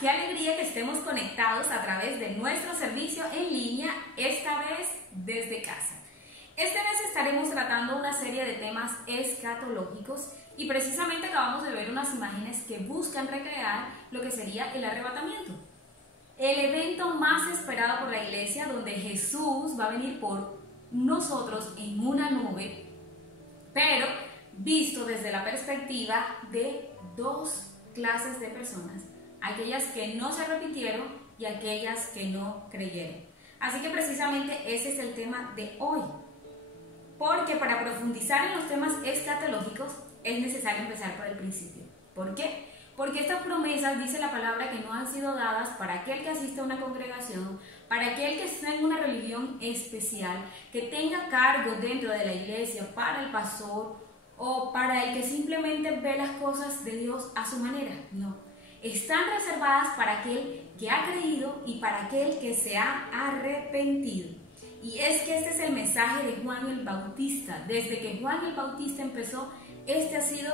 Qué alegría que estemos conectados a través de nuestro servicio en línea, esta vez desde casa. Este mes estaremos tratando una serie de temas escatológicos y precisamente acabamos de ver unas imágenes que buscan recrear lo que sería el arrebatamiento. El evento más esperado por la iglesia, donde Jesús va a venir por nosotros en una nube, pero visto desde la perspectiva de dos clases de personas: aquellas que no se arrepintieron y aquellas que no creyeron. Así que precisamente ese es el tema de hoy, porque para profundizar en los temas escatológicos es necesario empezar por el principio. ¿Por qué? Porque estas promesas, dice la palabra, que no han sido dadas para aquel que asiste a una congregación, para aquel que está en una religión especial, que tenga cargo dentro de la iglesia, para el pastor o para el que simplemente ve las cosas de Dios a su manera. No, están reservadas para aquel que ha creído y para aquel que se ha arrepentido. Y es que este es el mensaje de Juan el Bautista. Desde que Juan el Bautista empezó, este ha sido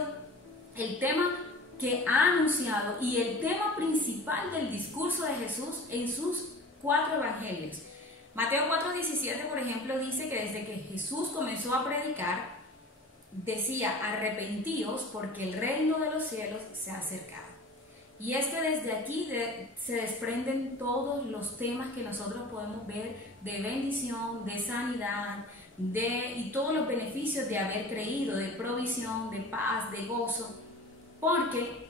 el tema que ha anunciado y el tema principal del discurso de Jesús en sus 4 evangelios. Mateo 4:17, por ejemplo, dice que desde que Jesús comenzó a predicar, decía: arrepentíos porque el reino de los cielos se ha acercado. Y es que desde aquí se desprenden todos los temas que nosotros podemos ver de bendición, de sanidad, y todos los beneficios de haber creído, de provisión, de paz, de gozo, porque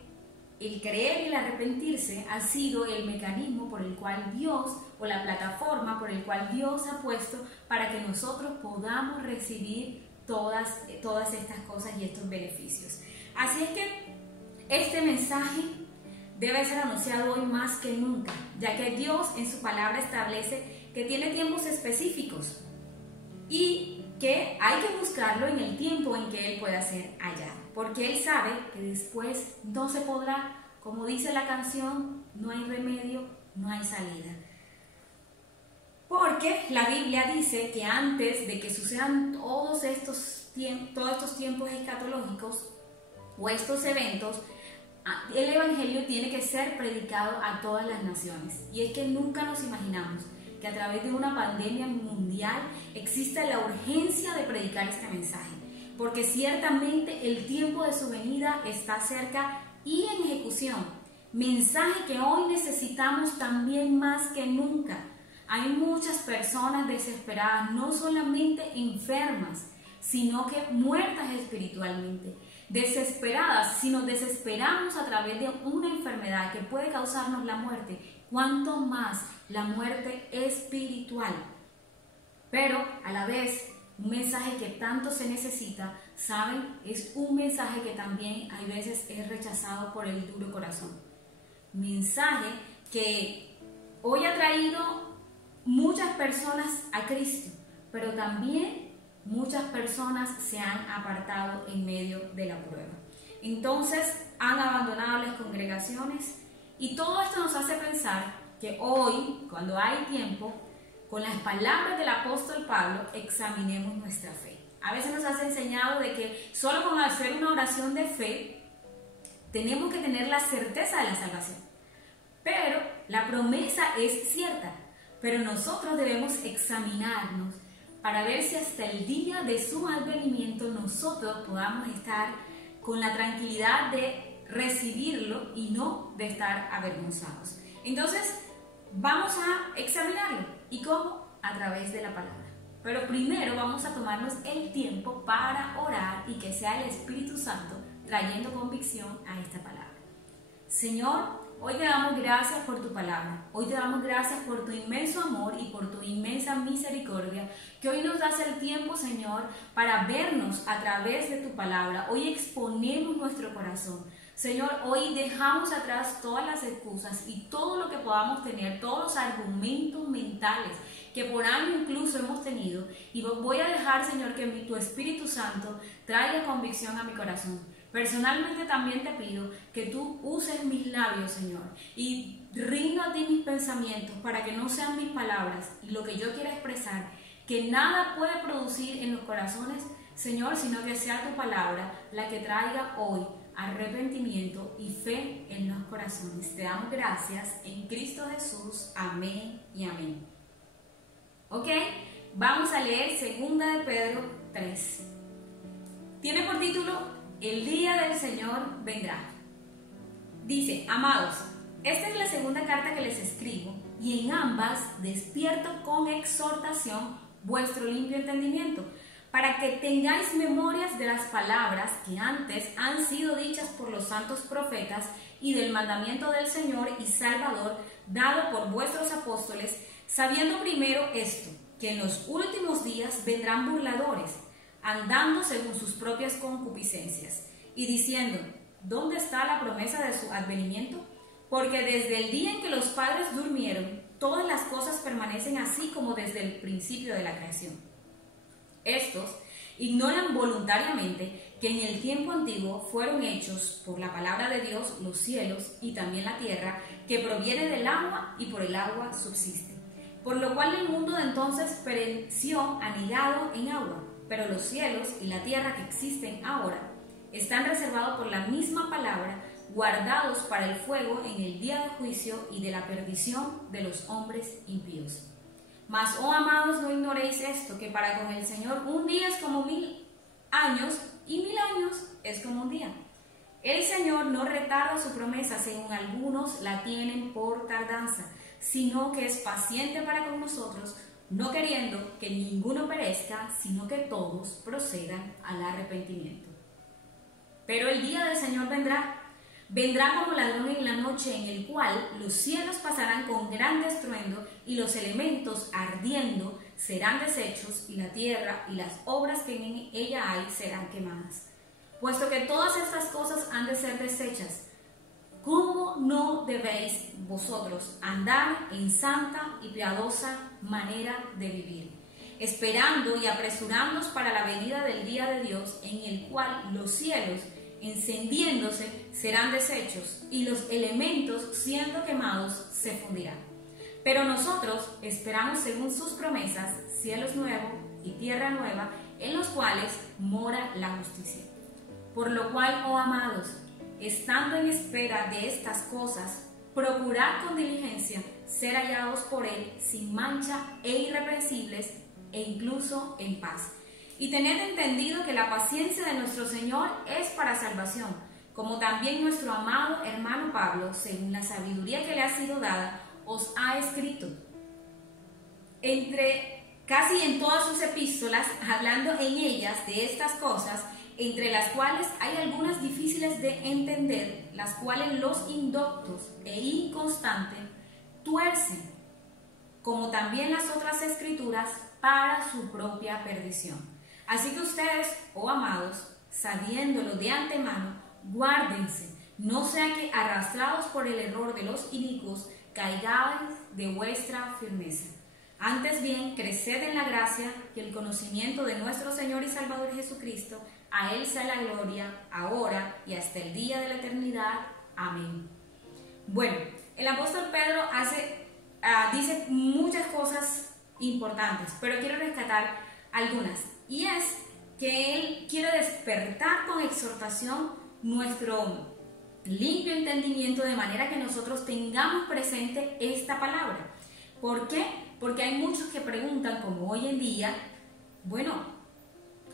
el creer y el arrepentirse ha sido el mecanismo por el cual Dios, o la plataforma por el cual Dios ha puesto para que nosotros podamos recibir todas estas cosas y estos beneficios. Así es que este mensaje debe ser anunciado hoy más que nunca, ya que Dios en su palabra establece que tiene tiempos específicos y que hay que buscarlo en el tiempo en que Él pueda ser hallado, porque Él sabe que después no se podrá. Como dice la canción, no hay remedio, no hay salida. Porque la Biblia dice que antes de que sucedan todos estos tiempos escatológicos o estos eventos, el Evangelio tiene que ser predicado a todas las naciones. Y es que nunca nos imaginamos que a través de una pandemia mundial exista la urgencia de predicar este mensaje, porque ciertamente el tiempo de su venida está cerca y en ejecución. Mensaje que hoy necesitamos también más que nunca. Hay muchas personas desesperadas, no solamente enfermas, sino que muertas espiritualmente. Desesperadas, si nos desesperamos a través de una enfermedad que puede causarnos la muerte, cuánto más la muerte espiritual. Pero a la vez, un mensaje que tanto se necesita, ¿saben? Es un mensaje que también hay veces es rechazado por el duro corazón. Mensaje que hoy ha traído muchas personas a Cristo, pero también muchas personas se han apartado en medio de la prueba. Entonces han abandonado las congregaciones, y todo esto nos hace pensar que hoy, cuando hay tiempo, con las palabras del apóstol Pablo, examinemos nuestra fe. A veces nos has enseñado de que solo con hacer una oración de fe tenemos que tener la certeza de la salvación. Pero la promesa es cierta, pero nosotros debemos examinarnos para ver si hasta el día de su advenimiento nosotros podamos estar con la tranquilidad de recibirlo y no de estar avergonzados. Entonces, vamos a examinarlo. ¿Y cómo? A través de la palabra. Pero primero vamos a tomarnos el tiempo para orar y que sea el Espíritu Santo trayendo convicción a esta palabra. Señor, hoy te damos gracias por tu palabra. Hoy te damos gracias por tu inmenso amor y por tu inmensa misericordia, que hoy nos das el tiempo, Señor, para vernos a través de tu palabra. Hoy exponemos nuestro corazón. Señor, hoy dejamos atrás todas las excusas y todo lo que podamos tener, todos los argumentos mentales que por años incluso hemos tenido, y voy a dejar, Señor, que tu Espíritu Santo traiga convicción a mi corazón. Personalmente también te pido que tú uses mis labios, Señor, y rindo a ti mis pensamientos para que no sean mis palabras y lo que yo quiera expresar, que nada puede producir en los corazones, Señor, sino que sea tu palabra la que traiga hoy arrepentimiento y fe en los corazones. Te damos gracias en Cristo Jesús. Amén y amén. Ok, vamos a leer 2 de Pedro 3. Tiene por título: El día del Señor vendrá. Dice: amados, esta es la segunda carta que les escribo, y en ambas despierto con exhortación vuestro limpio entendimiento, para que tengáis memorias de las palabras que antes han sido dichas por los santos profetas y del mandamiento del Señor y Salvador dado por vuestros apóstoles, sabiendo primero esto, que en los últimos días vendrán burladores, andando según sus propias concupiscencias, y diciendo: ¿dónde está la promesa de su advenimiento? Porque desde el día en que los padres durmieron, todas las cosas permanecen así como desde el principio de la creación. Estos ignoran voluntariamente que en el tiempo antiguo fueron hechos por la palabra de Dios los cielos y también la tierra, que proviene del agua y por el agua subsiste. Por lo cual el mundo de entonces pereció anegado en agua, pero los cielos y la tierra que existen ahora están reservados por la misma palabra, guardados para el fuego en el día de juicio y de la perdición de los hombres impíos. Mas, oh amados, no ignoréis esto, que para con el Señor un día es como 1000 años, y 1000 años es como un día. El Señor no retarda su promesa, según algunos la tienen por tardanza, sino que es paciente para con nosotros, no queriendo que ninguno perezca, sino que todos procedan al arrepentimiento. Pero el día del Señor vendrá como ladrón en la noche, en el cual los cielos pasarán con gran estruendo y los elementos ardiendo serán deshechos, y la tierra y las obras que en ella hay serán quemadas. Puesto que todas estas cosas han de ser deshechas, ¿cómo no debéis vosotros andar en santa y piadosa manera de vivir, esperando y apresurándoos para la venida del día de Dios, en el cual los cielos encendiéndose serán deshechos y los elementos siendo quemados se fundirán? Pero nosotros esperamos, según sus promesas, cielos nuevos y tierra nueva, en los cuales mora la justicia. Por lo cual, oh amados, estando en espera de estas cosas, procurad con diligencia ser hallados por Él sin mancha e irreprensibles, e incluso en paz. Y tened entendido que la paciencia de nuestro Señor es para salvación, como también nuestro amado hermano Pablo, según la sabiduría que le ha sido dada, os ha escrito. Casi en todas sus epístolas, hablando en ellas de estas cosas, entre las cuales hay algunas difíciles de entender, las cuales los indoctos e inconstantes tuercen, como también las otras escrituras, para su propia perdición. Así que ustedes, oh amados, sabiéndolo de antemano, guárdense, no sea que arrastrados por el error de los inicuos, caigáis de vuestra firmeza. Antes bien, creced en la gracia y el conocimiento de nuestro Señor y Salvador Jesucristo. A Él sea la gloria, ahora y hasta el día de la eternidad. Amén. Bueno, el apóstol Pedro dice muchas cosas importantes, pero quiero rescatar algunas. Y es que Él quiere despertar con exhortación nuestro limpio entendimiento, de manera que nosotros tengamos presente esta palabra. ¿Por qué? Porque hay muchos que preguntan, como hoy en día, bueno,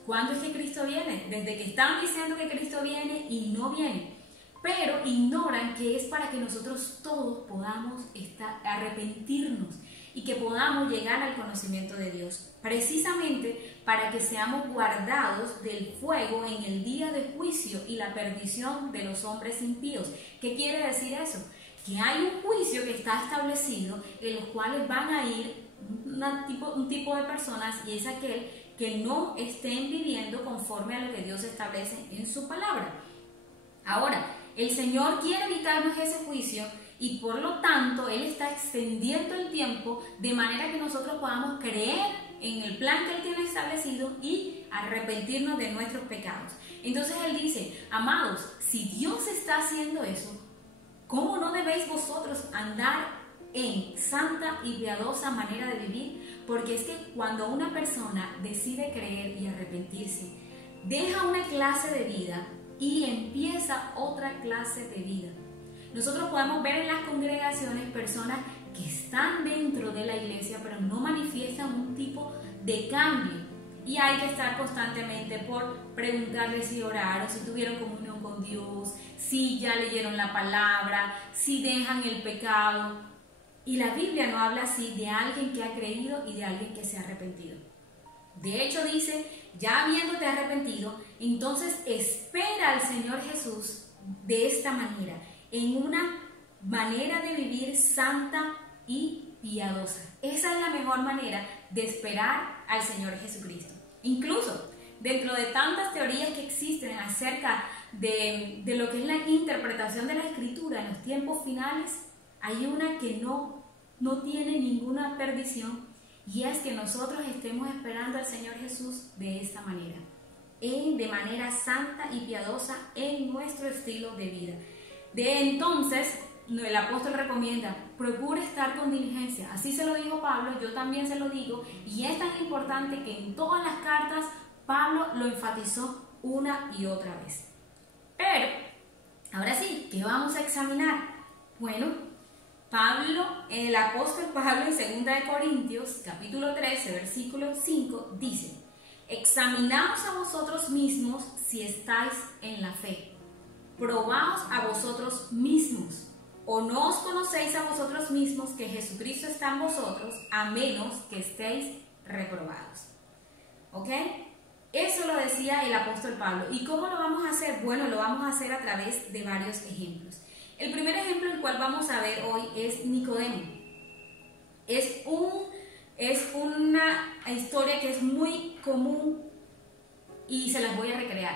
¿cuándo es que Cristo viene? Desde que están diciendo que Cristo viene y no viene. Pero ignoran que es para que nosotros todos podamos arrepentirnos y que podamos llegar al conocimiento de Dios, precisamente para que seamos guardados del fuego en el día de juicio y la perdición de los hombres impíos. ¿Qué quiere decir eso? Que hay un juicio que está establecido, en los cuales van a ir un tipo de personas, y es aquel que no estén viviendo conforme a lo que Dios establece en su palabra. Ahora, el Señor quiere evitarnos ese juicio, y por lo tanto Él está extendiendo el tiempo de manera que nosotros podamos creer en el plan que Él tiene establecido y arrepentirnos de nuestros pecados. Entonces Él dice: amados, si Dios está haciendo eso, ¿cómo no debéis vosotros andar en santa y piadosa manera de vivir? Porque es que cuando una persona decide creer y arrepentirse, deja una clase de vida y empieza otra clase de vida. Nosotros podemos ver en las congregaciones personas que están dentro de la iglesia pero no manifiestan un tipo de cambio, y hay que estar constantemente por preguntarles si oraron, si tuvieron comunión con Dios, si ya leyeron la palabra, si dejan el pecado. Y la Biblia no habla así de alguien que ha creído y de alguien que se ha arrepentido. De hecho dice, ya habiéndote arrepentido, entonces espera al Señor Jesús de esta manera, en una manera de vivir santa y piadosa. Esa es la mejor manera de esperar al Señor Jesucristo. Incluso dentro de tantas teorías que existen acerca de lo que es la interpretación de la Escritura en los tiempos finales, hay una que no tiene ninguna perdición, y es que nosotros estemos esperando al Señor Jesús de esta manera, de manera santa y piadosa en nuestro estilo de vida. De entonces, el apóstol recomienda, procura estar con diligencia. Así se lo dijo Pablo, yo también se lo digo, y es tan importante que en todas las cartas Pablo lo enfatizó una y otra vez. Pero, ahora sí, ¿qué vamos a examinar? Bueno, el apóstol Pablo en 2 Corintios, capítulo 13, versículo 5, dice, examinaos a vosotros mismos si estáis en la fe. Probaos a vosotros mismos. ¿O no os conocéis a vosotros mismos que Jesucristo está en vosotros, a menos que estéis reprobados? ¿Ok? Eso lo decía el apóstol Pablo. ¿Y cómo lo vamos a hacer? Bueno, lo vamos a hacer a través de varios ejemplos. El primer ejemplo el cual vamos a ver hoy es Nicodemo. Es una historia que es muy común y se las voy a recrear.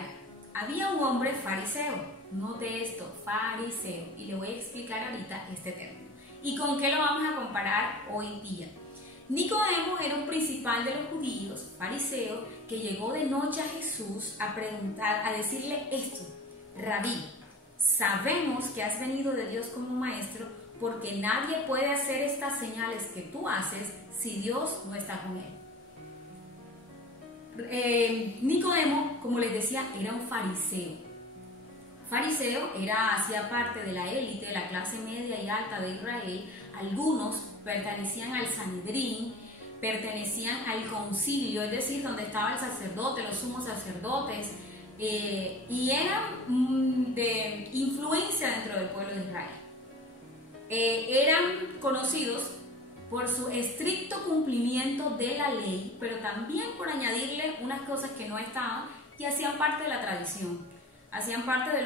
Había un hombre fariseo. Note esto, fariseo, y le voy a explicar ahorita este término. ¿Y con qué lo vamos a comparar hoy día? Nicodemo era un principal de los judíos, fariseo, que llegó de noche a Jesús a preguntar, a decirle esto: Rabí, sabemos que has venido de Dios como maestro, porque nadie puede hacer estas señales que tú haces si Dios no está con él. Nicodemo, como les decía, era un fariseo. Fariseo hacía parte de la élite, de la clase media y alta de Israel. Algunos pertenecían al Sanedrín, pertenecían al concilio, es decir, donde estaba el sacerdote, los sumos sacerdotes, y eran de influencia dentro del pueblo de Israel. Eran conocidos por su estricto cumplimiento de la ley, pero también por añadirle unas cosas que no estaban y hacían parte de la tradición. Hacían parte de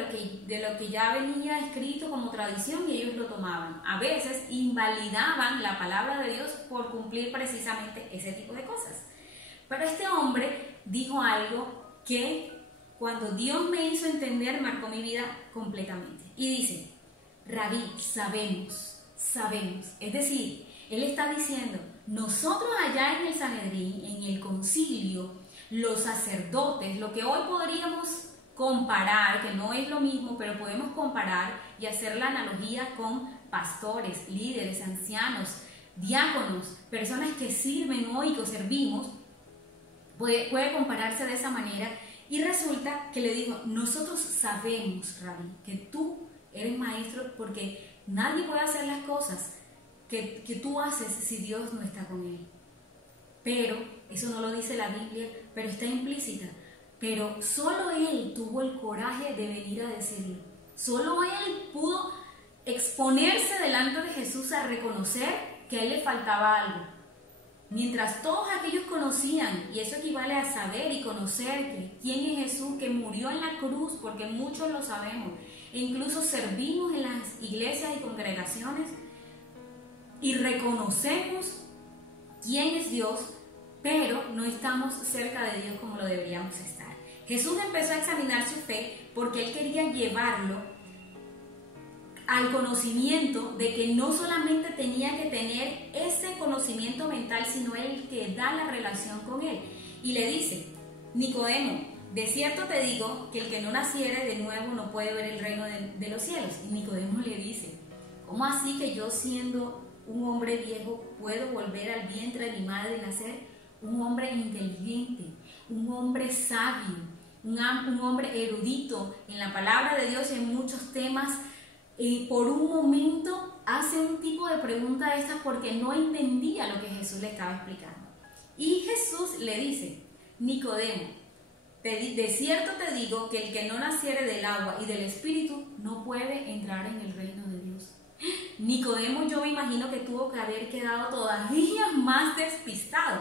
lo que ya venía escrito como tradición y ellos lo tomaban. A veces invalidaban la palabra de Dios por cumplir precisamente ese tipo de cosas. Pero este hombre dijo algo que cuando Dios me hizo entender marcó mi vida completamente. Y dice, Rabí, sabemos. Es decir, él está diciendo, nosotros allá en el Sanedrín, en el concilio, los sacerdotes, lo que hoy podríamos comparar, que no es lo mismo, pero podemos comparar y hacer la analogía con pastores, líderes, ancianos, diáconos, personas que sirven hoy, que servimos, puede compararse de esa manera. Y resulta que le dijo, nosotros sabemos, Rabí, que tú eres maestro, porque nadie puede hacer las cosas que tú haces si Dios no está con él. Pero, eso no lo dice la Biblia, pero está implícita. Pero solo él tuvo el coraje de venir a decirlo. Solo él pudo exponerse delante de Jesús a reconocer que a él le faltaba algo. Mientras todos aquellos conocían, y eso equivale a saber y conocer quién es Jesús, que murió en la cruz, porque muchos lo sabemos, e incluso servimos en las iglesias y congregaciones, y reconocemos quién es Dios, pero no estamos cerca de Dios como lo deberíamos estar. Jesús empezó a examinar su fe porque él quería llevarlo al conocimiento de que no solamente tenía que tener ese conocimiento mental, sino el que da la relación con él. Y le dice, Nicodemo, de cierto te digo que el que no naciere de nuevo no puede ver el reino de los cielos. Y Nicodemo le dice, ¿cómo así que yo siendo un hombre viejo puedo volver al vientre de mi madre y nacer? Un hombre inteligente, un hombre sabio, un hombre erudito en la palabra de Dios y en muchos temas, y por un momento hace un tipo de pregunta de estas porque no entendía lo que Jesús le estaba explicando. Y Jesús le dice: Nicodemo, de cierto te digo que el que no naciere del agua y del Espíritu no puede entrar en el reino de Dios. Nicodemo, yo me imagino que tuvo que haber quedado todavía más despistado,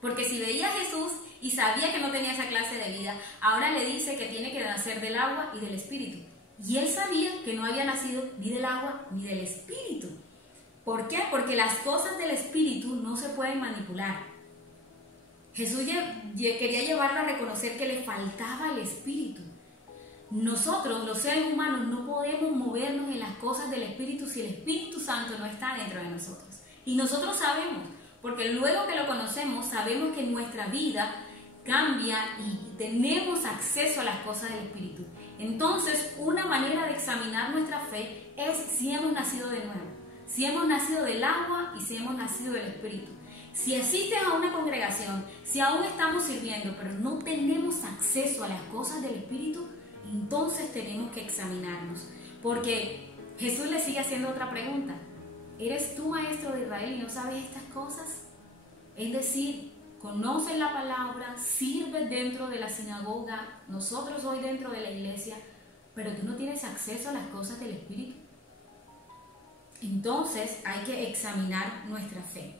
porque si veía a Jesús y sabía que no tenía esa clase de vida, ahora le dice que tiene que nacer del agua y del Espíritu. Y él sabía que no había nacido ni del agua ni del Espíritu. ¿Por qué? Porque las cosas del Espíritu no se pueden manipular. Jesús quería llevarlo a reconocer que le faltaba el Espíritu. Nosotros, los seres humanos, no podemos movernos en las cosas del Espíritu si el Espíritu Santo no está dentro de nosotros. Y nosotros sabemos, porque luego que lo conocemos, sabemos que nuestra vida cambia y tenemos acceso a las cosas del Espíritu. Entonces, una manera de examinar nuestra fe es si hemos nacido de nuevo, si hemos nacido del agua y si hemos nacido del Espíritu. Si asistes a una congregación, si aún estamos sirviendo, pero no tenemos acceso a las cosas del Espíritu, entonces tenemos que examinarnos. Porque Jesús le sigue haciendo otra pregunta. ¿Eres tú maestro de Israel y no sabes estas cosas? Es decir, conoces la palabra, sirves dentro de la sinagoga, nosotros hoy dentro de la iglesia, pero tú no tienes acceso a las cosas del Espíritu. Entonces hay que examinar nuestra fe.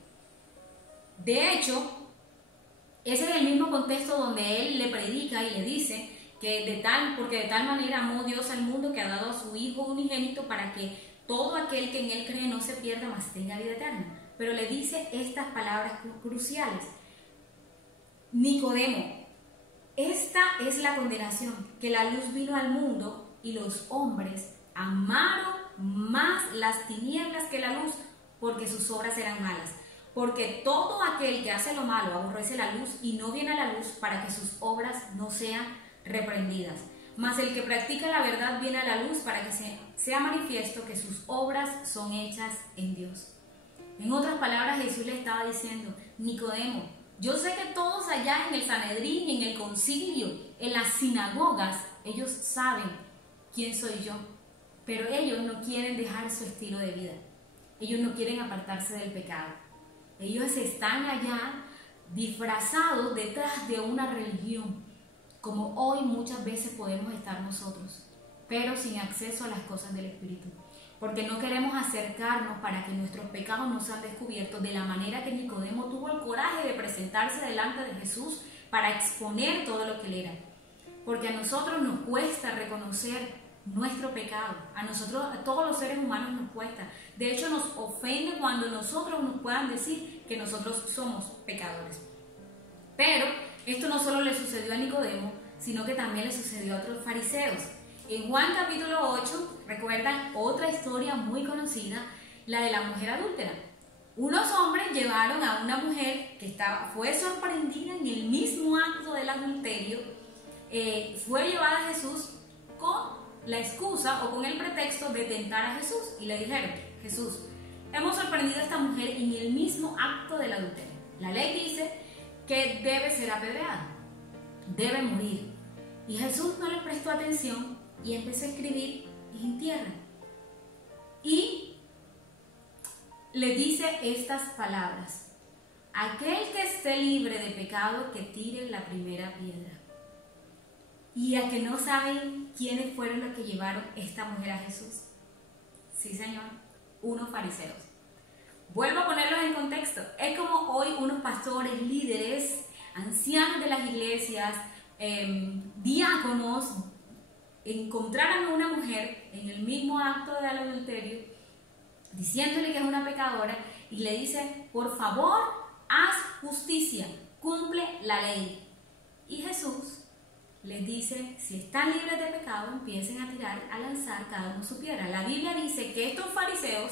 De hecho, ese es el mismo contexto donde él le predica y le dice que porque de tal manera amó Dios al mundo que ha dado a su Hijo unigénito para que todo aquel que en él cree no se pierda, mas tenga vida eterna. Pero le dice estas palabras cruciales. Nicodemo, esta es la condenación, que la luz vino al mundo y los hombres amaron más las tinieblas que la luz, porque sus obras eran malas. Porque todo aquel que hace lo malo aborrece la luz y no viene a la luz para que sus obras no sean reprendidas. Mas el que practica la verdad viene a la luz para que sea manifiesto que sus obras son hechas en Dios. En otras palabras, Jesús le estaba diciendo: Nicodemo, yo sé que todos allá en el Sanedrín, en el concilio, en las sinagogas, ellos saben quién soy yo, pero ellos no quieren dejar su estilo de vida. Ellos no quieren apartarse del pecado. Ellos están allá disfrazados detrás de una religión, como hoy muchas veces podemos estar nosotros, pero sin acceso a las cosas del Espíritu, porque no queremos acercarnos para que nuestros pecados no sean descubiertos, de la manera que Nicodemo tuvo el coraje de presentarse delante de Jesús para exponer todo lo que él era. Porque a nosotros nos cuesta reconocer nuestro pecado, a todos los seres humanos nos cuesta. De hecho, nos ofende cuando nosotros nos puedan decir que nosotros somos pecadores. Pero esto no solo le sucedió a Nicodemo, sino que también le sucedió a otros fariseos. En Juan capítulo 8, recuerdan otra historia muy conocida, la de la mujer adúltera. Unos hombres llevaron a una mujer que fue sorprendida en el mismo acto del adulterio, fue llevada a Jesús con la excusa o con el pretexto de tentar a Jesús, y le dijeron: Jesús, hemos sorprendido a esta mujer en el mismo acto del adulterio. La ley dice que debe ser apedreada, debe morir. Y Jesús no le prestó atención y empezó a escribir en tierra. Y le dice estas palabras: aquel que esté libre de pecado, que tire la primera piedra. ¿Y a que no saben quiénes fueron los que llevaron esta mujer a Jesús? Sí, Señor, unos fariseos. Vuelvo a ponerlos en contexto. Es como hoy unos pastores, líderes, ancianos de las iglesias, diáconos, encontraran a una mujer en el mismo acto del adulterio, diciéndole que es una pecadora, y le dicen: por favor, haz justicia, cumple la ley. Y Jesús les dice: si están libres de pecado, empiecen a lanzar cada uno su piedra. La Biblia dice que estos fariseos,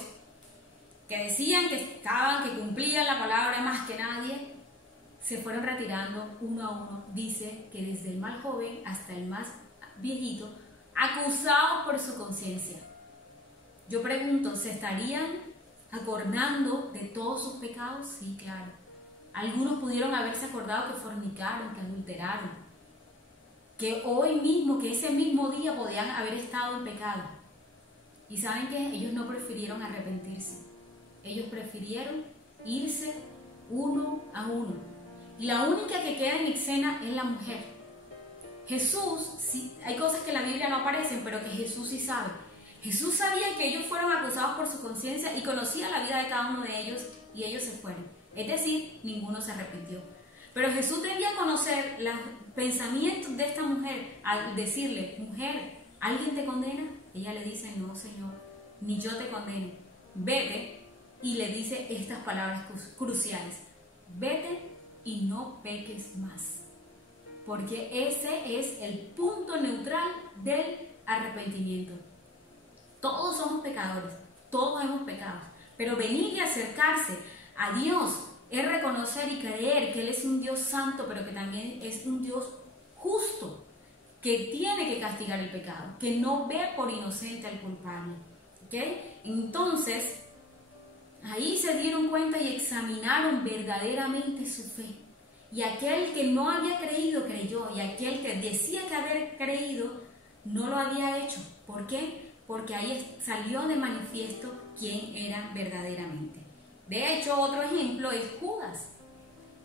que decían que cumplían la palabra más que nadie, se fueron retirando uno a uno. Dice que desde el más joven hasta el más viejito, acusados por su conciencia. Yo pregunto, ¿se estarían acordando de todos sus pecados? Sí, claro. Algunos pudieron haberse acordado que fornicaron, que adulteraron. que hoy mismo, que ese mismo día podían haber estado en pecado. ¿Y saben qué? Ellos no prefirieron arrepentirse. Ellos prefirieron irse uno a uno. Y la única que queda en escena es la mujer. Jesús, sí, hay cosas que en la Biblia no aparecen, pero que Jesús sí sabe. Jesús sabía que ellos fueron acusados por su conciencia y conocía la vida de cada uno de ellos, y ellos se fueron. Es decir, ninguno se arrepintió. Pero Jesús debía conocer los pensamientos de esta mujer al decirle: mujer, ¿alguien te condena? Ella le dice: no, Señor, ni yo te condeno. Vete. Y le dice estas palabras cruciales: vete y no peques más. Porque ese es el punto neutral del arrepentimiento. Todos somos pecadores, todos hemos pecado, pero venir y acercarse a Dios es reconocer y creer que Él es un Dios santo, pero que también es un Dios justo, que tiene que castigar el pecado, que no ve por inocente al culpable. ¿Okay? Entonces, ahí se dieron cuenta y examinaron verdaderamente su fe. Y aquel que no había creído, creyó. Y aquel que decía que haber creído, no lo había hecho. ¿Por qué? Porque ahí salió de manifiesto quién era verdaderamente. De hecho, otro ejemplo es Judas.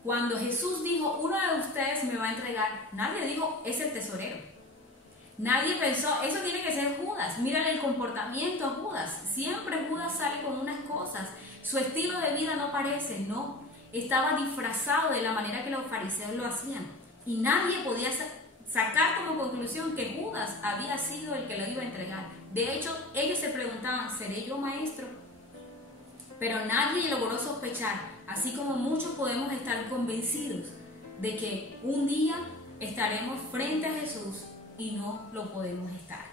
Cuando Jesús dijo: uno de ustedes me va a entregar, nadie dijo: es el tesorero. Nadie pensó: eso tiene que ser Judas. Mírale el comportamiento a Judas. Siempre Judas sale con unas cosas. Su estilo de vida no parece, no. Estaba disfrazado de la manera que los fariseos lo hacían. Y nadie podía sacar como conclusión que Judas había sido el que lo iba a entregar. De hecho, ellos se preguntaban: ¿seré yo maestro? Pero nadie logró sospechar, así como muchos podemos estar convencidos de que un día estaremos frente a Jesús y no lo podemos estar.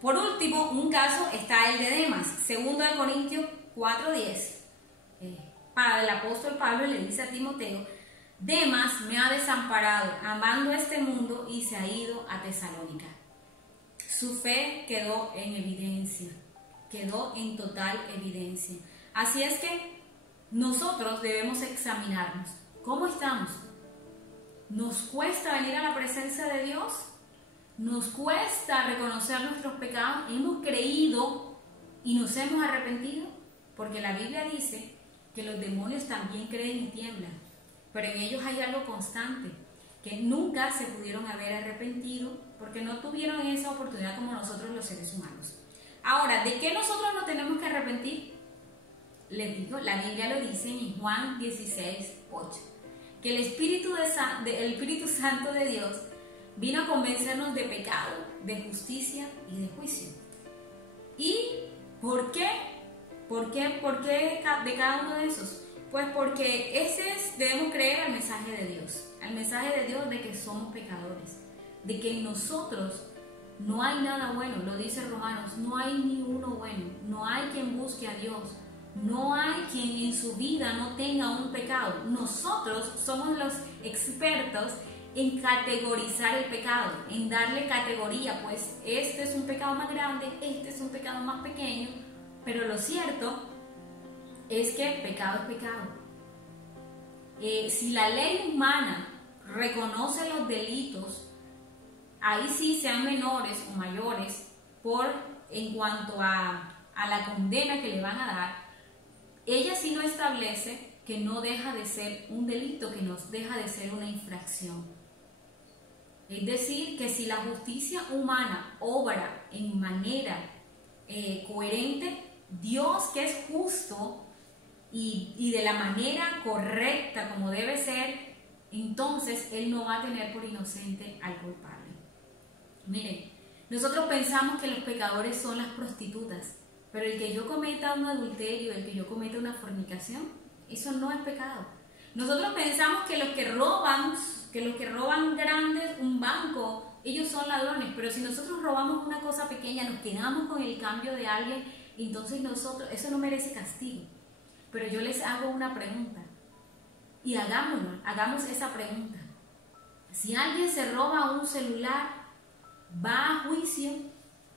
Por último, un caso está el de Demas. 2 Corintios 4:10. El apóstol Pablo le dice a Timoteo: Demas me ha desamparado, amando este mundo, y se ha ido a Tesalónica. Su fe quedó en evidencia, quedó en total evidencia. Así es que nosotros debemos examinarnos. ¿Cómo estamos? ¿Nos cuesta venir a la presencia de Dios? ¿Nos cuesta reconocer nuestros pecados? ¿Hemos creído y nos hemos arrepentido? Porque la Biblia dice que los demonios también creen y tiemblan, pero en ellos hay algo constante, que nunca se pudieron haber arrepentido porque no tuvieron esa oportunidad como nosotros los seres humanos. Ahora, ¿de qué nosotros nos tenemos que arrepentir? Les digo, la Biblia lo dice en Juan 16:8, que el Espíritu Santo de Dios vino a convencernos de pecado, de justicia y de juicio. ¿Y por qué? ¿Por qué de cada uno de esos? Pues porque debemos creer al mensaje de Dios de que somos pecadores, de que en nosotros no hay nada bueno. Lo dice Romanos: no hay ni uno bueno, no hay quien busque a Dios, no hay quien en su vida no tenga un pecado. Nosotros somos los expertos en categorizar el pecado, en darle categoría, pues este es un pecado más grande, este es un pecado más pequeño, pero lo cierto es que pecado es pecado. Si la ley humana reconoce los delitos, ahí sí sean menores o mayores, en cuanto a la condena que le van a dar, ella sí no establece que no deja de ser un delito, que no deja de ser una infracción. Es decir, que si la justicia humana obra en manera coherente, Dios, que es justo y de la manera correcta como debe ser, entonces Él no va a tener por inocente al culpable. Miren, nosotros pensamos que los pecadores son las prostitutas, pero el que yo cometa un adulterio, el que yo cometa una fornicación, eso no es pecado. Nosotros pensamos que los que roban grandes, un banco, ellos son ladrones, pero si nosotros robamos una cosa pequeña, nos quedamos con el cambio de alguien, entonces eso no merece castigo. Pero yo les hago una pregunta, y hagamos esa pregunta. Si alguien se roba un celular, ¿va a juicio?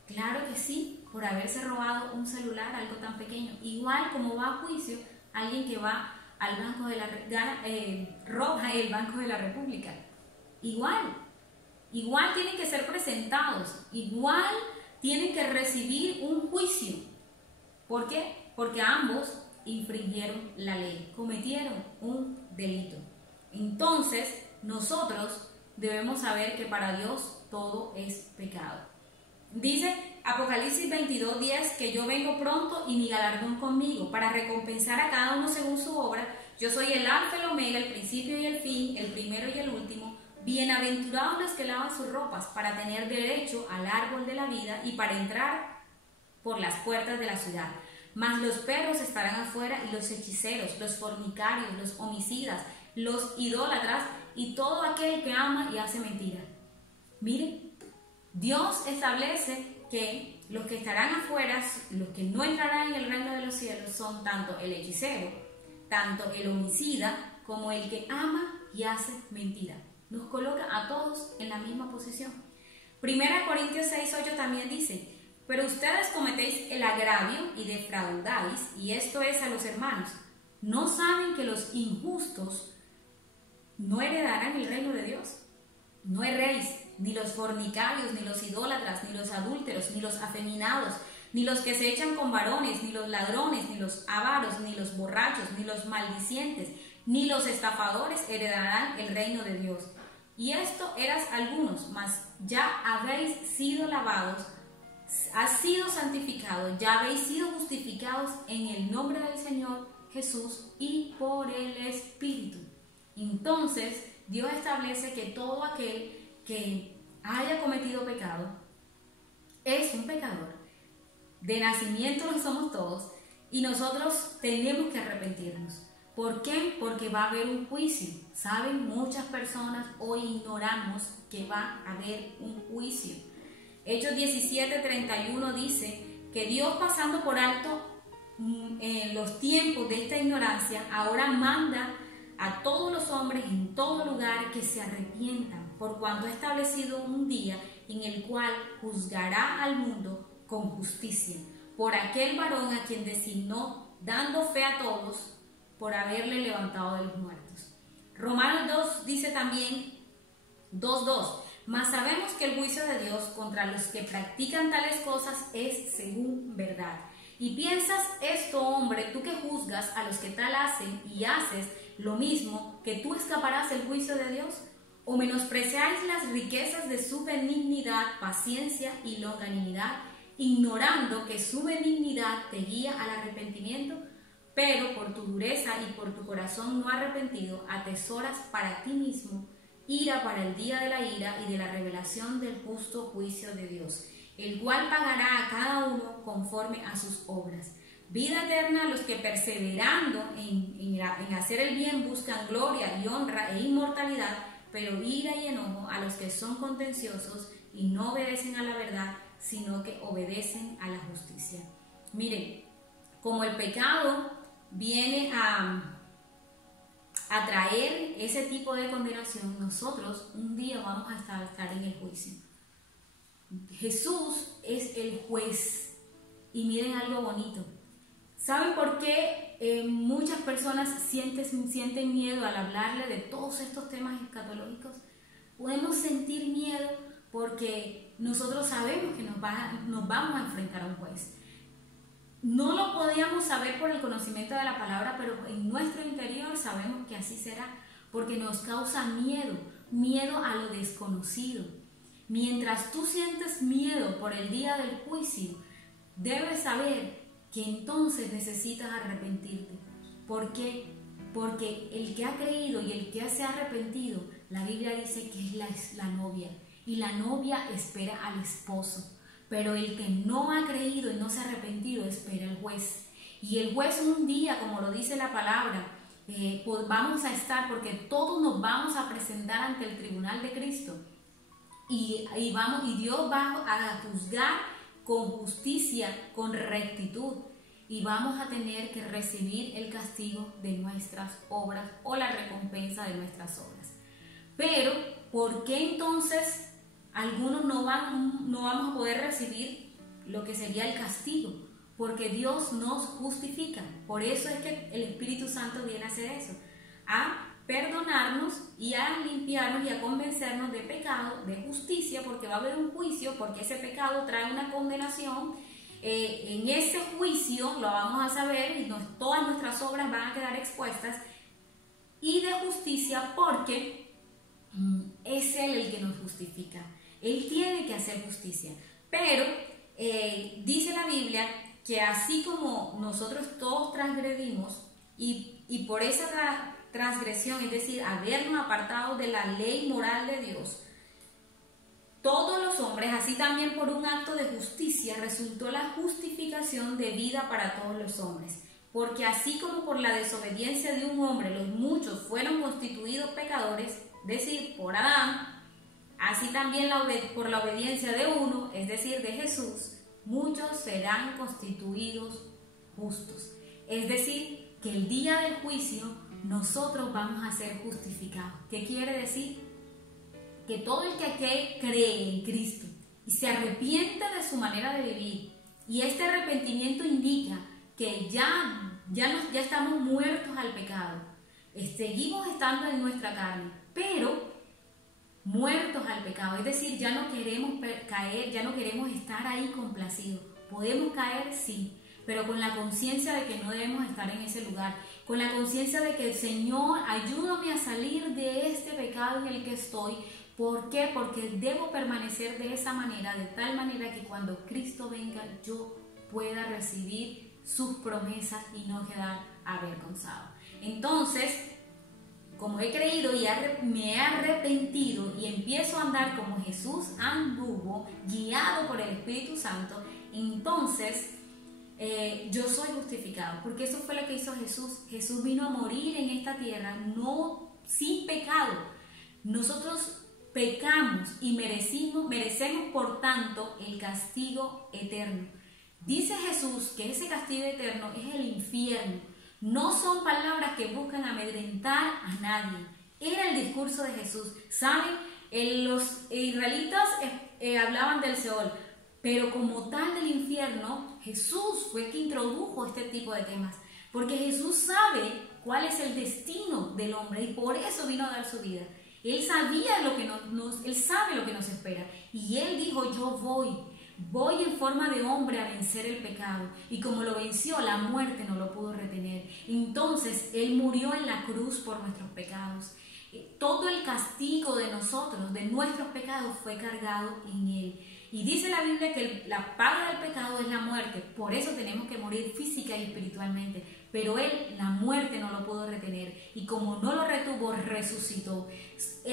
Claro que sí, por haberse robado un celular, algo tan pequeño. Igual como va a juicio alguien que va al banco roba el Banco de la República. Igual. igual tienen que ser presentados, igual tienen que recibir un juicio. ¿Por qué? Porque ambos infringieron la ley, cometieron un delito. Entonces, nosotros debemos saber que para Dios todo es pecado. Dice Apocalipsis 22:10 que yo vengo pronto y mi galardón conmigo para recompensar a cada uno según su obra. Yo soy el alfa y el omega, el principio y el fin, el primero y el último. Bienaventurados los que lavan sus ropas para tener derecho al árbol de la vida y para entrar por las puertas de la ciudad. Mas los perros estarán afuera y los hechiceros, los fornicarios, los homicidas, los idólatras y todo aquel que ama y hace mentira. Miren, Dios establece que los que estarán afuera, los que no entrarán en el reino de los cielos, son tanto el hechicero, tanto el homicida, como el que ama y hace mentira. Nos coloca a todos en la misma posición. 1 Corintios 6:8 también dice: pero ustedes cometéis el agravio y defraudáis, y esto es a los hermanos. ¿No saben que los injustos no heredarán el reino de Dios? No erréis, ni los fornicarios, ni los idólatras, ni los adúlteros, ni los afeminados, ni los que se echan con varones, ni los ladrones, ni los avaros, ni los borrachos, ni los maldicientes, ni los estafadores heredarán el reino de Dios. Y esto eras algunos, mas ya habéis sido lavados, has sido santificado, ya habéis sido justificados en el nombre del Señor Jesús y por el Espíritu. Entonces, Dios establece que todo aquel que haya cometido pecado es un pecador. De nacimiento lo somos todos y nosotros tenemos que arrepentirnos. ¿Por qué? Porque va a haber un juicio. Saben, muchas personas hoy ignoramos que va a haber un juicio. Hechos 17:31 dice que Dios, pasando por alto en los tiempos de esta ignorancia, ahora manda a todos los hombres en todo lugar que se arrepientan, por cuanto ha establecido un día en el cual juzgará al mundo con justicia, por aquel varón a quien designó, dando fe a todos, por haberle levantado de los muertos. Romanos 2 dice también, 2:2, mas sabemos que el juicio de Dios contra los que practican tales cosas es según verdad. Y piensas esto, hombre, tú que juzgas a los que tal hacen y haces lo mismo, que tú escaparás del juicio de Dios. ¿O menospreciáis las riquezas de su benignidad, paciencia y longanimidad, ignorando que su benignidad te guía al arrepentimiento? Pero por tu dureza y por tu corazón no arrepentido, atesoras para ti mismo ira para el día de la ira y de la revelación del justo juicio de Dios, el cual pagará a cada uno conforme a sus obras. Vida eterna a los que perseverando en hacer el bien buscan gloria y honra e inmortalidad, pero ira y enojo a los que son contenciosos y no obedecen a la verdad, sino que obedecen a la justicia. Miren, como el pecado viene a traer ese tipo de condenación, nosotros un día vamos a estar en el juicio. Jesús es el juez. Y miren algo bonito. ¿Saben por qué muchas personas sienten miedo al hablarle de todos estos temas escatológicos? Podemos sentir miedo porque nosotros sabemos que nos vamos a enfrentar a un juez. No lo podíamos saber por el conocimiento de la palabra, pero en nuestro interior sabemos que así será, porque nos causa miedo a lo desconocido. Mientras tú sientes miedo por el día del juicio, debes saber que entonces necesitas arrepentirte. ¿Por qué? Porque el que ha creído y el que se ha arrepentido, la Biblia dice que es la novia, y la novia espera al esposo. Pero el que no ha creído y no se ha arrepentido espera al juez. Y el juez un día, como lo dice la palabra, pues vamos a estar, porque todos nos vamos a presentar ante el tribunal de Cristo. Y Dios va a juzgar con justicia, con rectitud. Y vamos a tener que recibir el castigo de nuestras obras o la recompensa de nuestras obras. Pero, ¿por qué entonces algunos no vamos a poder recibir lo que sería el castigo? Porque Dios nos justifica. Por eso es que el Espíritu Santo viene a hacer eso, a perdonarnos y a limpiarnos y a convencernos de pecado, de justicia, porque va a haber un juicio, porque ese pecado trae una condenación. En ese juicio lo vamos a saber y todas nuestras obras van a quedar expuestas, y de justicia porque es Él el que nos justifica. Él tiene que hacer justicia, pero dice la Biblia que así como nosotros todos transgredimos y por esa transgresión, es decir, habernos apartado de la ley moral de Dios, todos los hombres, así también por un acto de justicia, resultó la justificación de vida para todos los hombres. Porque así como por la desobediencia de un hombre los muchos fueron constituidos pecadores, es decir, por Adán, así también por la obediencia de uno, es decir, de Jesús, muchos serán constituidos justos. Es decir, que el día del juicio nosotros vamos a ser justificados. ¿Qué quiere decir? Que todo el que cree en Cristo y se arrepiente de su manera de vivir, y este arrepentimiento indica que ya estamos muertos al pecado, seguimos estando en nuestra carne, pero muertos al pecado, es decir, ya no queremos caer, ya no queremos estar ahí complacidos. Podemos caer, sí, pero con la conciencia de que no debemos estar en ese lugar, con la conciencia de que el Señor, ayúdame a salir de este pecado en el que estoy. ¿Por qué? Porque debo permanecer de esa manera, de tal manera que cuando Cristo venga yo pueda recibir sus promesas y no quedar avergonzado. Entonces, como he creído y me he arrepentido y empiezo a andar como Jesús anduvo, guiado por el Espíritu Santo, entonces yo soy justificado, porque eso fue lo que hizo Jesús. Jesús vino a morir en esta tierra sin pecado. Nosotros pecamos y merecemos por tanto el castigo eterno. Dice Jesús que ese castigo eterno es el infierno. No son palabras que buscan amedrentar a nadie. Era el discurso de Jesús. ¿Saben? Los israelitas hablaban del Seol, pero como tal del infierno, Jesús fue el que introdujo este tipo de temas. Porque Jesús sabe cuál es el destino del hombre y por eso vino a dar su vida. Él sabía Él sabe lo que nos espera. Y Él dijo, yo voy en forma de hombre a vencer el pecado. Y como lo venció, la muerte no lo pudo retener. Entonces, Él murió en la cruz por nuestros pecados. Todo el castigo de nosotros, de nuestros pecados, fue cargado en Él. Y dice la Biblia que la paga del pecado es la muerte. Por eso tenemos que morir física y espiritualmente. Pero Él, la muerte no lo pudo retener. Y como no lo retuvo, resucitó.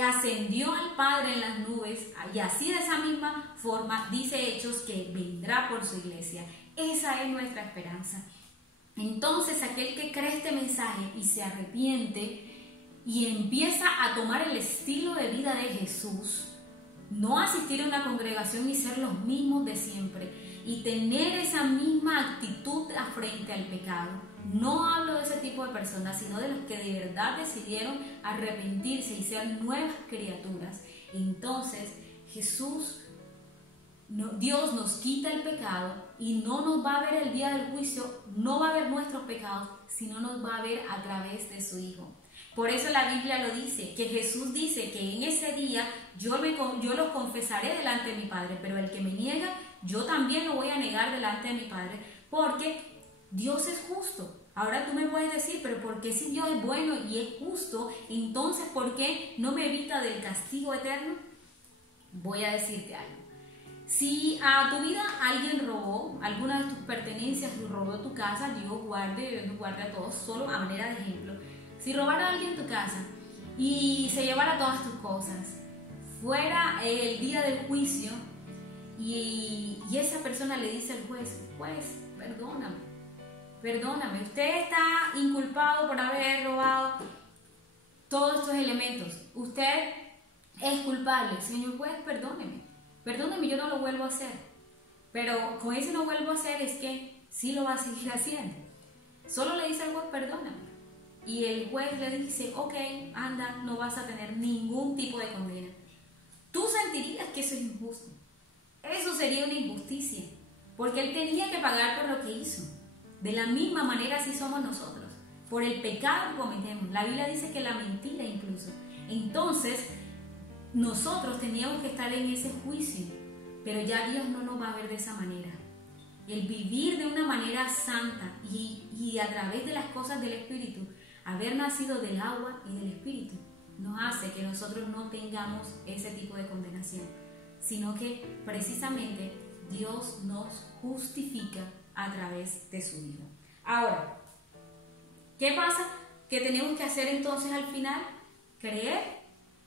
Ascendió al Padre en las nubes. Y así de esa misma forma, dice Hechos, que vendrá por su iglesia. Esa es nuestra esperanza. Entonces, aquel que cree este mensaje y se arrepiente y empieza a tomar el estilo de vida de Jesús, no asistir a una congregación y ser los mismos de siempre y tener esa misma actitud frente al pecado. No hablo de ese tipo de personas, sino de los que de verdad decidieron arrepentirse y ser nuevas criaturas. Entonces Dios nos quita el pecado y no nos va a ver el día del juicio, no va a ver nuestros pecados, sino nos va a ver a través de su Hijo. Por eso la Biblia lo dice, que Jesús dice que en ese día yo los confesaré delante de mi Padre, pero el que me niega, yo también lo voy a negar delante de mi Padre, porque Dios es justo. Ahora tú me puedes decir, pero ¿por qué si Dios es bueno y es justo, entonces por qué no me evita del castigo eterno? Voy a decirte algo. Si a tu vida alguien robó alguna de tus pertenencias, robó tu casa, Dios guarde a todos, solo a manera de ejemplo. Si robara a alguien tu casa y se llevara todas tus cosas, fuera el día del juicio y esa persona le dice al juez, perdóname, usted está inculpado por haber robado todos estos elementos, usted es culpable, señor juez, perdóneme, yo no lo vuelvo a hacer. Pero con ese no vuelvo a hacer es que sí lo va a seguir haciendo. Solo le dice al juez, perdóname. Y el juez le dice, ok, anda, no vas a tener ningún tipo de condena. Tú sentirías que eso es injusto. Eso sería una injusticia, porque él tenía que pagar por lo que hizo. De la misma manera así somos nosotros. por el pecado que cometemos. La Biblia dice que la mentira incluso. Entonces, nosotros teníamos que estar en ese juicio, pero ya Dios no nos va a ver de esa manera. El vivir de una manera santa y a través de las cosas del Espíritu, haber nacido del agua y del Espíritu, nos hace que nosotros no tengamos ese tipo de condenación, sino que precisamente Dios nos justifica a través de su vida. Ahora, ¿qué pasa? ¿Qué tenemos que hacer entonces al final? Creer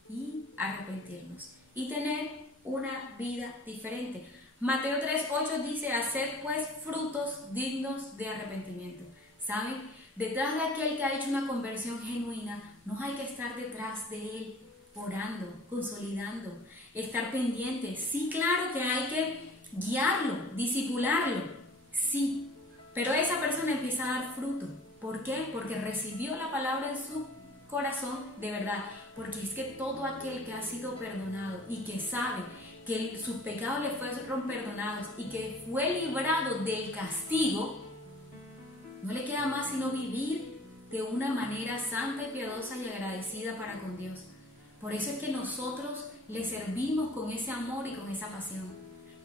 y arrepentirnos y tener una vida diferente. Mateo 3:8 dice: haced pues frutos dignos de arrepentimiento. ¿Saben? Detrás de aquel que ha hecho una conversión genuina, no hay que estar detrás de él, orando, consolidando, estar pendiente. Sí, claro que hay que guiarlo, discipularlo, sí, pero esa persona empieza a dar fruto. ¿Por qué? Porque recibió la palabra en su corazón de verdad. Porque es que todo aquel que ha sido perdonado y que sabe que sus pecados le fueron perdonados y que fue librado del castigo, no le queda más sino vivir de una manera santa y piadosa y agradecida para con Dios. Por eso es que nosotros le servimos con ese amor y con esa pasión.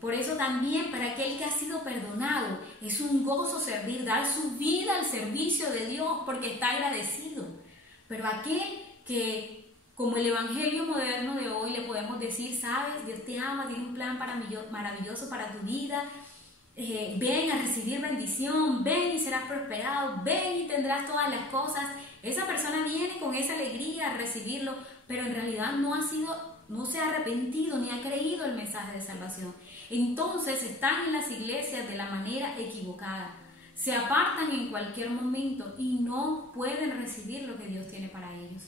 Por eso también para aquel que ha sido perdonado es un gozo servir, dar su vida al servicio de Dios porque está agradecido. Pero aquel que, como el evangelio moderno de hoy, le podemos decir: sabes, Dios te ama, tiene un plan maravilloso para tu vida, ven a recibir bendición, ven y serás prosperado, ven y tendrás todas las cosas. Esa persona viene con esa alegría a recibirlo, pero en realidad no se ha arrepentido ni ha creído el mensaje de salvación. Entonces están en las iglesias de la manera equivocada, se apartan en cualquier momento y no pueden recibir lo que Dios tiene para ellos.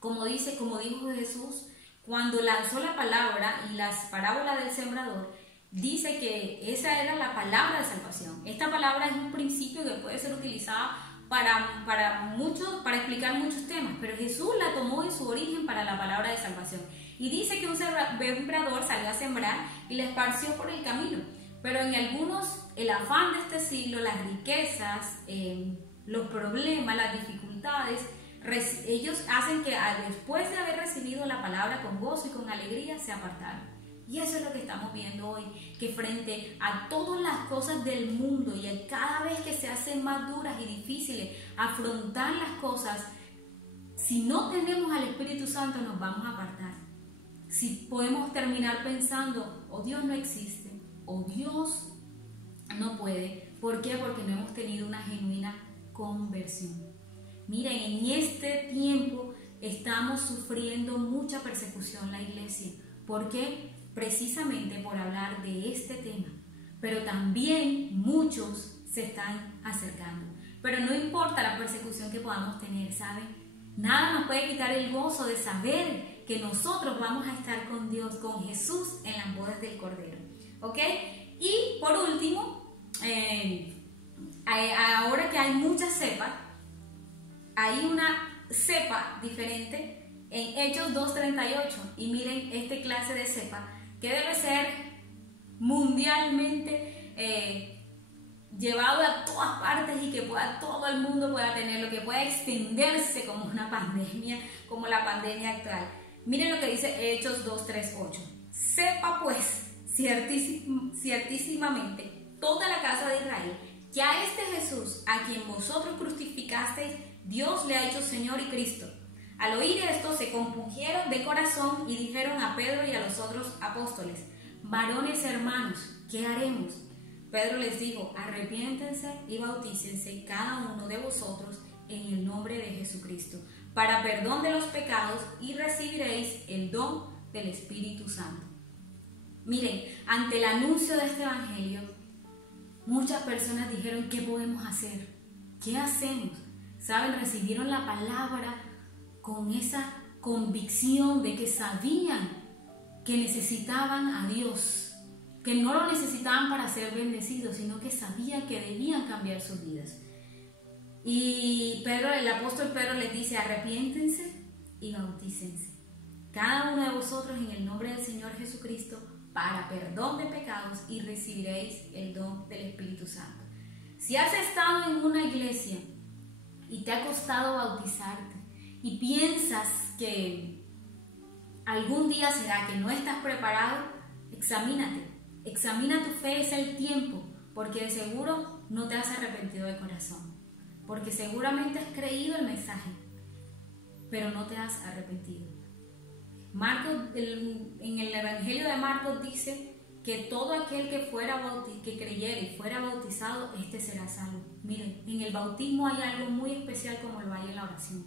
Como dijo Jesús cuando lanzó la palabra y las parábolas del sembrador, dice que esa era la palabra de salvación. Esta palabra es un principio que puede ser utilizada para explicar muchos temas, pero Jesús la tomó en su origen para la palabra de salvación. Y dice que un sembrador salió a sembrar y la esparció por el camino. Pero en algunos, el afán de este siglo, las riquezas, los problemas, las dificultades, ellos hacen que después de haber recibido la palabra con gozo y con alegría, se apartaron. Y eso es lo que estamos viendo hoy, que frente a todas las cosas del mundo y a cada vez que se hacen más duras y difíciles afrontar las cosas, si no tenemos al Espíritu Santo nos vamos a apartar. Si podemos terminar pensando: oh, Dios no existe, o Dios no puede. ¿Por qué? Porque no hemos tenido una genuina conversión. Miren, en este tiempo estamos sufriendo mucha persecución la iglesia. ¿Por qué? Precisamente por hablar de este tema. Pero también muchos se están acercando. Pero no importa la persecución que podamos tener, ¿saben? Nada nos puede quitar el gozo de saber que nosotros vamos a estar con Dios, con Jesús en las bodas del Cordero. ¿Ok? Y por último, ahora que hay muchas cepas, hay una cepa diferente en Hechos 2:38. Y miren este clase de cepa que debe ser mundialmente llevado a todas partes y que todo el mundo pueda tenerlo, que pueda extenderse como una pandemia, como la pandemia actual. Miren lo que dice Hechos 2:38. Sepa pues ciertísimamente toda la casa de Israel que a este Jesús, a quien vosotros crucificasteis, Dios le ha hecho Señor y Cristo. Al oír esto se compungieron de corazón y dijeron a Pedro y a los otros apóstoles: varones hermanos, ¿qué haremos? Pedro les dijo: arrepiéntense y bautícense cada uno de vosotros en el nombre de Jesucristo para perdón de los pecados y recibiréis el don del Espíritu Santo. Miren, ante el anuncio de este evangelio, muchas personas dijeron: ¿qué podemos hacer? ¿Qué hacemos? ¿Saben? Recibieron la palabra con esa convicción de que sabían que necesitaban a Dios, que no lo necesitaban para ser bendecidos, sino que sabían que debían cambiar sus vidas. Y el apóstol Pedro les dice: arrepiéntense y bautícense cada uno de vosotros en el nombre del Señor Jesucristo para perdón de pecados y recibiréis el don del Espíritu Santo. Si has estado en una iglesia y te ha costado bautizarte y piensas que algún día será, que no estás preparado, examínate, examina tu fe, es el tiempo, porque de seguro no te has arrepentido de corazón, porque seguramente has creído el mensaje, pero no te has arrepentido. Marcos, en el Evangelio de Marcos dice que todo aquel que creyere y fuera bautizado, este será salvo. Miren, en el bautismo hay algo muy especial como lo hay en la oración.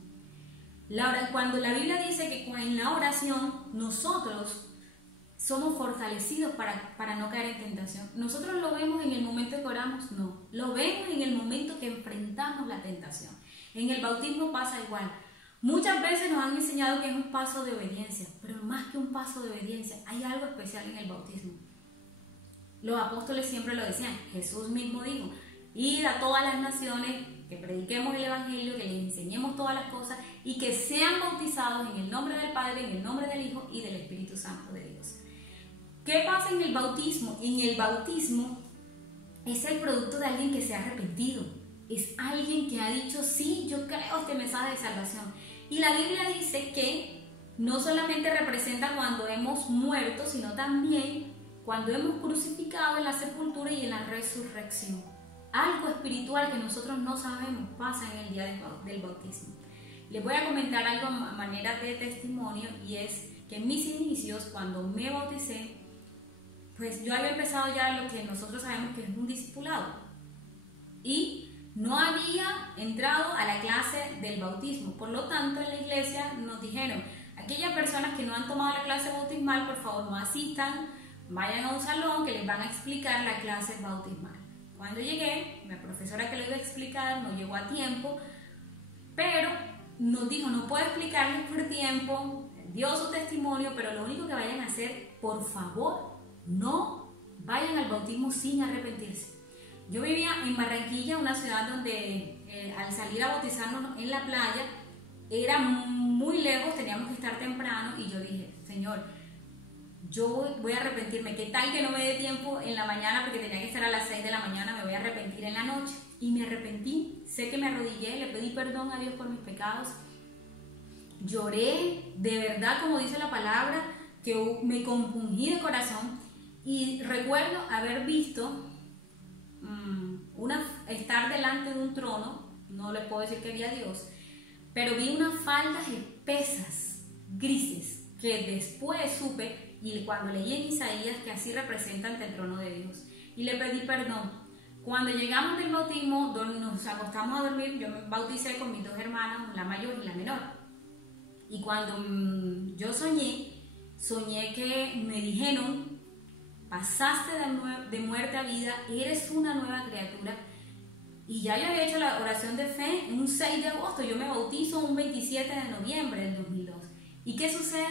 Cuando la Biblia dice que en la oración nosotros somos fortalecidos para no caer en tentación. ¿Nosotros lo vemos en el momento que oramos? No. Lo vemos en el momento que enfrentamos la tentación. En el bautismo pasa igual. Muchas veces nos han enseñado que es un paso de obediencia, pero más que un paso de obediencia, hay algo especial en el bautismo. Los apóstoles siempre lo decían, Jesús mismo dijo, id a todas las naciones, que prediquemos el Evangelio, que les enseñemos todas las cosas y que sean bautizados en el nombre del Padre, en el nombre del Hijo y del Espíritu Santo de Dios. ¿Qué pasa en el bautismo? En el bautismo es el producto de alguien que se ha arrepentido, es alguien que ha dicho, sí, yo creo este mensaje de salvación. Y la Biblia dice que no solamente representa cuando hemos muerto, sino también cuando hemos crucificado en la sepultura y en la resurrección. Algo espiritual que nosotros no sabemos pasa en el día del bautismo. Les voy a comentar algo a manera de testimonio, y es que en mis inicios, cuando me bauticé, pues yo había empezado ya lo que nosotros sabemos que es un discipulado y no había entrado a la clase del bautismo. Por lo tanto, en la iglesia nos dijeron, aquellas personas que no han tomado la clase bautismal, por favor no asistan, vayan a un salón que les van a explicar la clase bautismal. Cuando llegué, la profesora que le iba a explicar no llegó a tiempo, pero nos dijo, no puedo explicarles por tiempo, dio su testimonio, pero lo único que vayan a hacer, por favor, no vayan al bautismo sin arrepentirse. Yo vivía en Barranquilla, una ciudad donde al salir a bautizarnos en la playa era muy lejos, teníamos que estar temprano, y yo dije, Señor, yo voy a arrepentirme, ¿qué tal que no me dé tiempo en la mañana porque tenía que estar a las 6 de la mañana? Me voy a arrepentir en la noche. Y me arrepentí, sé que me arrodillé, le pedí perdón a Dios por mis pecados, lloré, de verdad, como dice la palabra, que me compungí de corazón, y recuerdo haber visto estar delante de un trono, no les puedo decir que había Dios, pero vi unas faldas espesas, grises, que después supe, y cuando leí en Isaías, que así representa ante el trono de Dios, y le pedí perdón. Cuando llegamos del bautismo, nos acostamos a dormir, yo me bauticé con mis dos hermanas, la mayor y la menor, y cuando yo soñé que me dijeron, pasaste de muerte a vida, eres una nueva criatura. Y ya yo había hecho la oración de fe un 6 de agosto, yo me bautizo un 27 de noviembre del 2002. ¿Y qué sucede?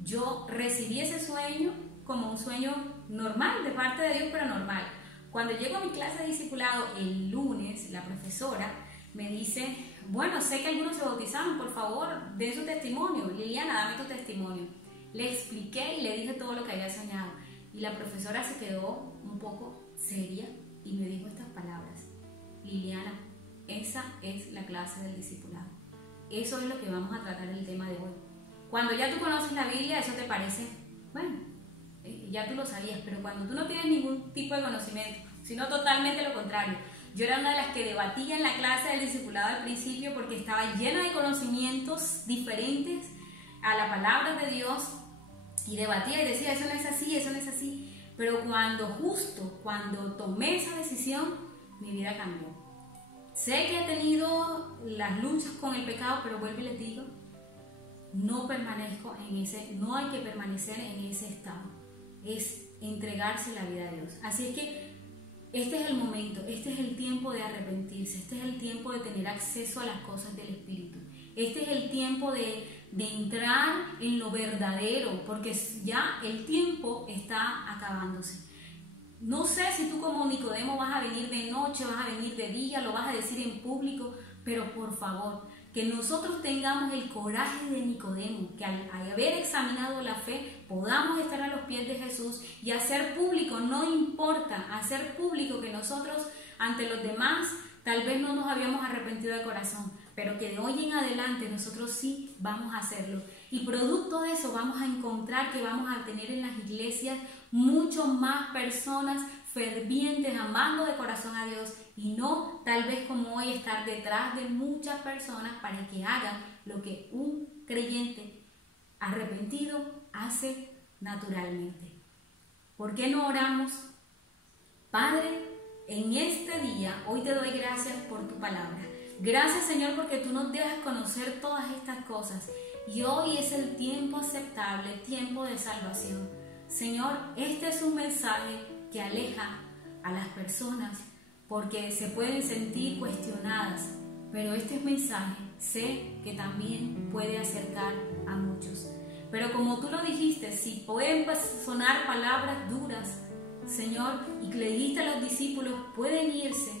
Yo recibí ese sueño como un sueño normal, de parte de Dios, pero normal. Cuando llego a mi clase de discipulado el lunes, la profesora me dice, bueno, sé que algunos se bautizaron, por favor, den su testimonio. Liliana, dame tu testimonio. Le expliqué y le dije todo lo que había soñado. Y la profesora se quedó un poco seria y me dijo estas palabras: Liliana, esa es la clase del discipulado. Eso es lo que vamos a tratar el tema de hoy. Cuando ya tú conoces la Biblia, eso te parece, bueno, ya tú lo sabías, pero cuando tú no tienes ningún tipo de conocimiento, sino totalmente lo contrario. Yo era una de las que debatía en la clase del discipulado al principio porque estaba llena de conocimientos diferentes a la palabra de Dios, y debatía y decía, eso no es así, eso no es así. Pero cuando tomé esa decisión, mi vida cambió. Sé que he tenido las luchas con el pecado, pero vuelvo y les digo, no hay que permanecer en ese estado. Es entregarse la vida a Dios. Así es que este es el momento, este es el tiempo de arrepentirse, este es el tiempo de tener acceso a las cosas del Espíritu. Este es el tiempo de entrar en lo verdadero, porque ya el tiempo está acabándose. No sé si tú como Nicodemo vas a venir de noche, vas a venir de día, lo vas a decir en público, pero por favor, que nosotros tengamos el coraje de Nicodemo, que al haber examinado la fe, podamos estar a los pies de Jesús y hacer público, no importa, hacer público que nosotros ante los demás tal vez no nos habíamos arrepentido de corazón, pero que de hoy en adelante nosotros sí vamos a hacerlo. Y producto de eso vamos a encontrar que vamos a tener en las iglesias mucho más personas fervientes, amando de corazón a Dios, y no tal vez como hoy estar detrás de muchas personas para que hagan lo que un creyente arrepentido hace naturalmente. ¿Por qué no oramos? Padre, en este día, hoy te doy gracias por tu palabra. Gracias, Señor, porque tú nos dejas conocer todas estas cosas. Y hoy es el tiempo aceptable, tiempo de salvación. Señor, este es un mensaje que aleja a las personas porque se pueden sentir cuestionadas. Pero este mensaje sé que también puede acercar a muchos. Pero como tú lo dijiste, si pueden sonar palabras duras, Señor, y que le dijiste a los discípulos, pueden irse,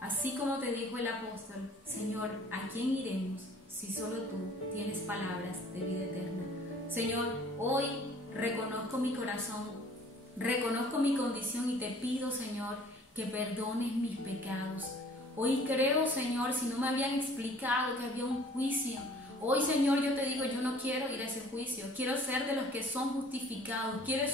así como te dijo el apóstol, Señor, ¿a quién iremos si solo tú tienes palabras de vida eterna? Señor, hoy reconozco mi corazón, reconozco mi condición y te pido, Señor, que perdones mis pecados. Hoy creo, Señor, si no me habían explicado que había un juicio, hoy, Señor, yo te digo, yo no quiero ir a ese juicio. Quiero ser de los que son justificados. Quiero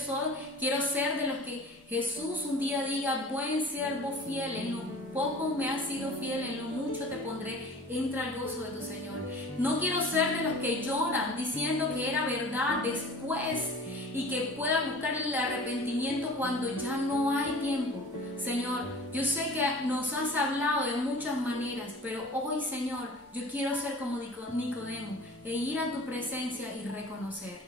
ser de los que Jesús un día diga, buen siervo fiel, en lo poco me has sido fiel, en lo mucho te pondré, entra al gozo de tu Señor. No quiero ser de los que lloran diciendo que era verdad después y que pueda buscar el arrepentimiento cuando ya no hay tiempo. Señor, yo sé que nos has hablado de muchas maneras, pero hoy, Señor, yo quiero ser como Nicodemo e ir a tu presencia y reconocer.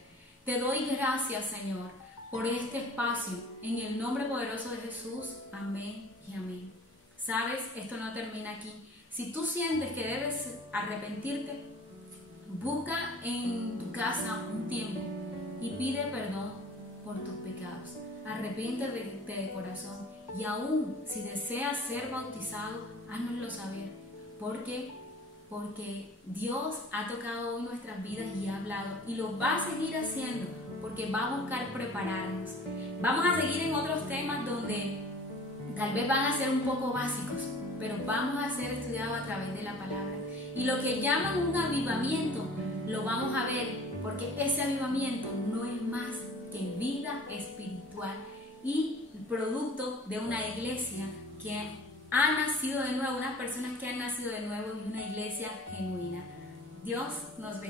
Te doy gracias, Señor, por este espacio, en el nombre poderoso de Jesús. Amén y amén. Sabes, esto no termina aquí. Si tú sientes que debes arrepentirte, busca en tu casa un tiempo y pide perdón por tus pecados. Arrepiéntete de corazón. Y aún si deseas ser bautizado, háznoslo saber. ¿Por qué? Porque Dios ha tocado hoy nuestras vidas y ha hablado. Y lo va a seguir haciendo, porque va a buscar prepararnos. Vamos a seguir en otros temas donde tal vez van a ser un poco básicos, pero vamos a ser estudiados a través de la palabra. Y lo que llaman un avivamiento, lo vamos a ver, porque ese avivamiento no es más que vida espiritual y producto de una iglesia que ha nacido de nuevo, unas personas que han nacido de nuevo y una iglesia genuina. Dios nos bendiga.